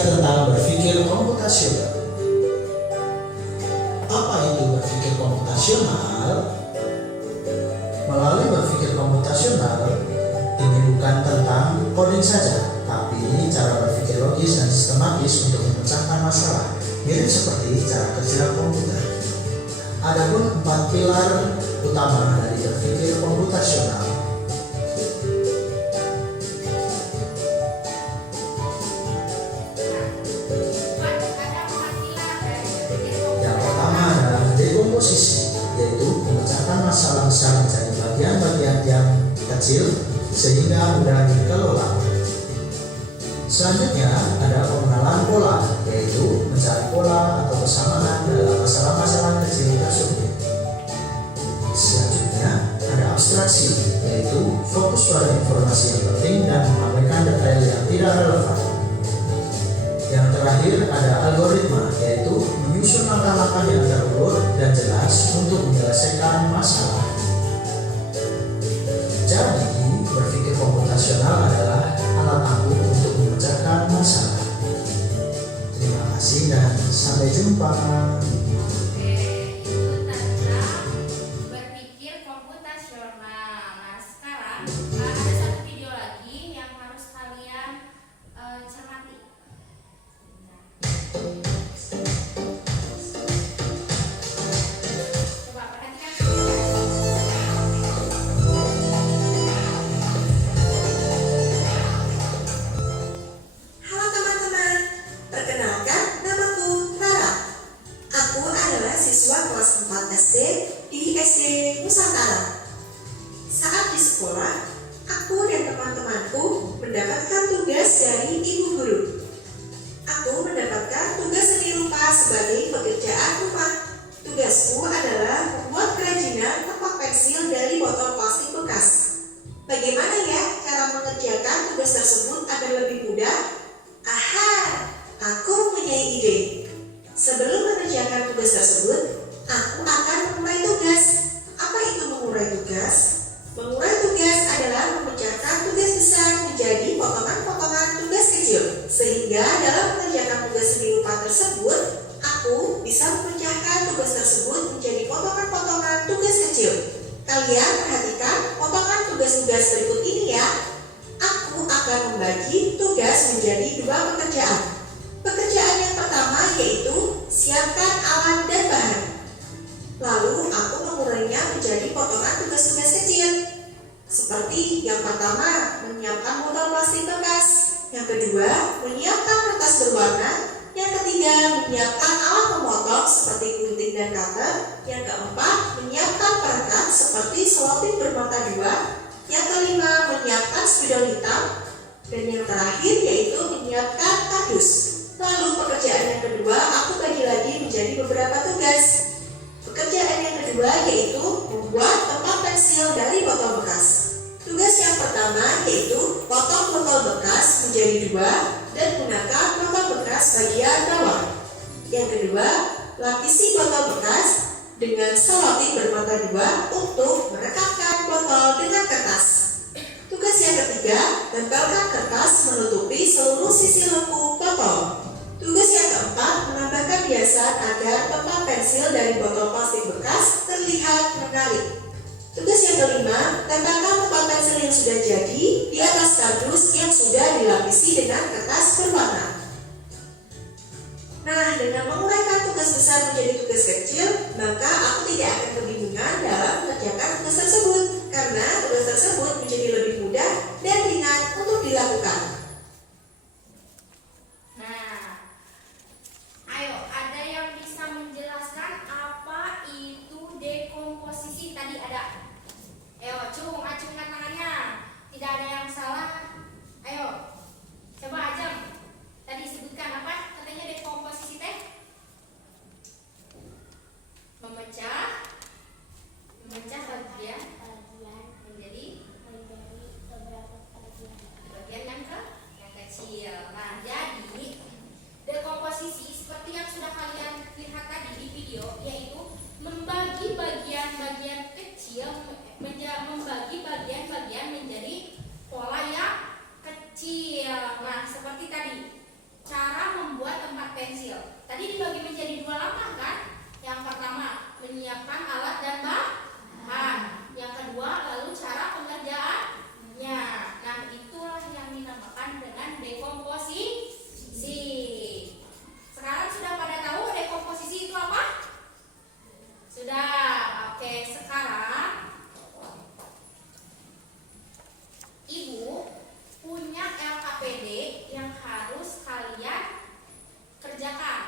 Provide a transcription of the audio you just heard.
tentang berpikir komputasional. Apa itu berpikir komputasional? Melalui berpikir komputasional, ini bukan tentang coding saja, tapi cara berpikir logis dan sistematis untuk memecahkan masalah, mirip seperti cara kerja komputer. Adapun 4 pilar utama dari berpikir komputasional. Yang pertama adalah dekomposisi, yaitu memecahkan masalah besar menjadi bagian-bagian yang kecil sehingga mudah dikelola. Selanjutnya ada pengenalan pola, yaitu mencari pola atau kesamaan dalam masalah-masalah kecil tersebut. Selanjutnya ada abstraksi, yaitu fokus pada informasi yang penting dan mengabaikan detail yang tidak relevan. Yang terakhir ada algoritma, yaitu menyusun langkah-langkah yang terurut dan jelas untuk menyelesaikan masalah. Jadi, berpikir komputasional adalah alat ampuh untuk memecahkan masalah. Terima kasih dan sampai jumpa. Oke, itu tentang berpikir komputasional. Nah, sekarang ada satu video lagi yang harus kalian cermati. Coba perhatikan dulu, Halo teman-teman, perkenalkan namaku Rara. Aku adalah siswa kelas 4 SD di SD Nusantara. Saat di sekolah, aku dan teman-temanku mendapatkan tugas dari ibu guru. Aku mendapatkan tugas seni rupa sebagai pekerjaan rumah. Tugasku adalah membuat kerajinan tempat pensil dari botol plastik bekas. Bagaimana ya cara mengerjakan tugas tersebut agar lebih mudah? Aha, aku mempunyai ide. Sebelum mengerjakan tugas tersebut, aku akan mengurai tugas. Apa itu mengurai tugas? Mengurai tugas adalah memecahkan tugas besar menjadi potongan-potongan tugas kecil. Sehingga dalam mengerjakan tugas seni rupa tersebut, aku bisa memecahkan tugas tersebut menjadi potongan-potongan tugas kecil. Kalian perhatikan potongan tugas-tugas berikut ini ya. Aku akan membagi tugas menjadi 2 pekerjaan. Pekerjaan yang pertama yaitu siapkan alat dan bahan. Lalu aku mengurainya menjadi potongan tugas-tugas kecil. Seperti yang pertama, menyiapkan botol plastik bekas. Yang kedua, menyiapkan kertas berwarna. Yang ketiga, menyiapkan alat memotong seperti gunting dan cutter. Yang keempat, menyiapkan perekat seperti selotip bermata 2. Yang kelima, menyiapkan spidol hitam. Dan yang terakhir yaitu menyiapkan kardus. Lalu pekerjaan yang kedua aku bagi lagi menjadi beberapa tugas. Pekerjaan yang kedua yaitu membuat tempat pensil dari botol bekas. Tugas yang pertama yaitu potong botol bekas menjadi 2 dan gunakan botol bekas bagian bawah. Yang kedua, lapisi botol bekas dengan selotip bermata 2 untuk merekatkan botol dengan kertas. Tugas yang ketiga, tempelkan kertas menutupi seluruh sisi lengkung botol. Tugas yang keempat, menambahkan hiasan agar tempat pensil dari botol plastik bekas terlihat menarik. Tugas yang kelima, tempelkan tempat pensil yang sudah jadi di atas kardus yang sudah dilapisi dengan kertas berwarna. Nah, dengan menguraikan tugas besar menjadi tugas kecil, maka aku tidak akan kebingungan dalam mengerjakan tugas tersebut, karena tugas tersebut menjadi lebih mudah dan ringan untuk dilakukan. Nah, ayo, ada yang bisa menjelaskan apa itu dekomposisi? Tadi ada. Ayo, acungkan tangannya. Tidak ada yang salah. Ayo, coba Ajeng. Tadi sebutkan apa? Katanya dekomposisi teh? Memecah pensil. Tadi dibagi menjadi dua langkah kan? Yang pertama menyiapkan alat dan bahan. Yang kedua lalu cara pengerjaannya. Nah itulah yang dinamakan dengan dekomposisi. Sekarang sudah pada tahu dekomposisi itu apa? Sudah. Oke, sekarang Ibu punya LKPD yang harus kalian kerjakan.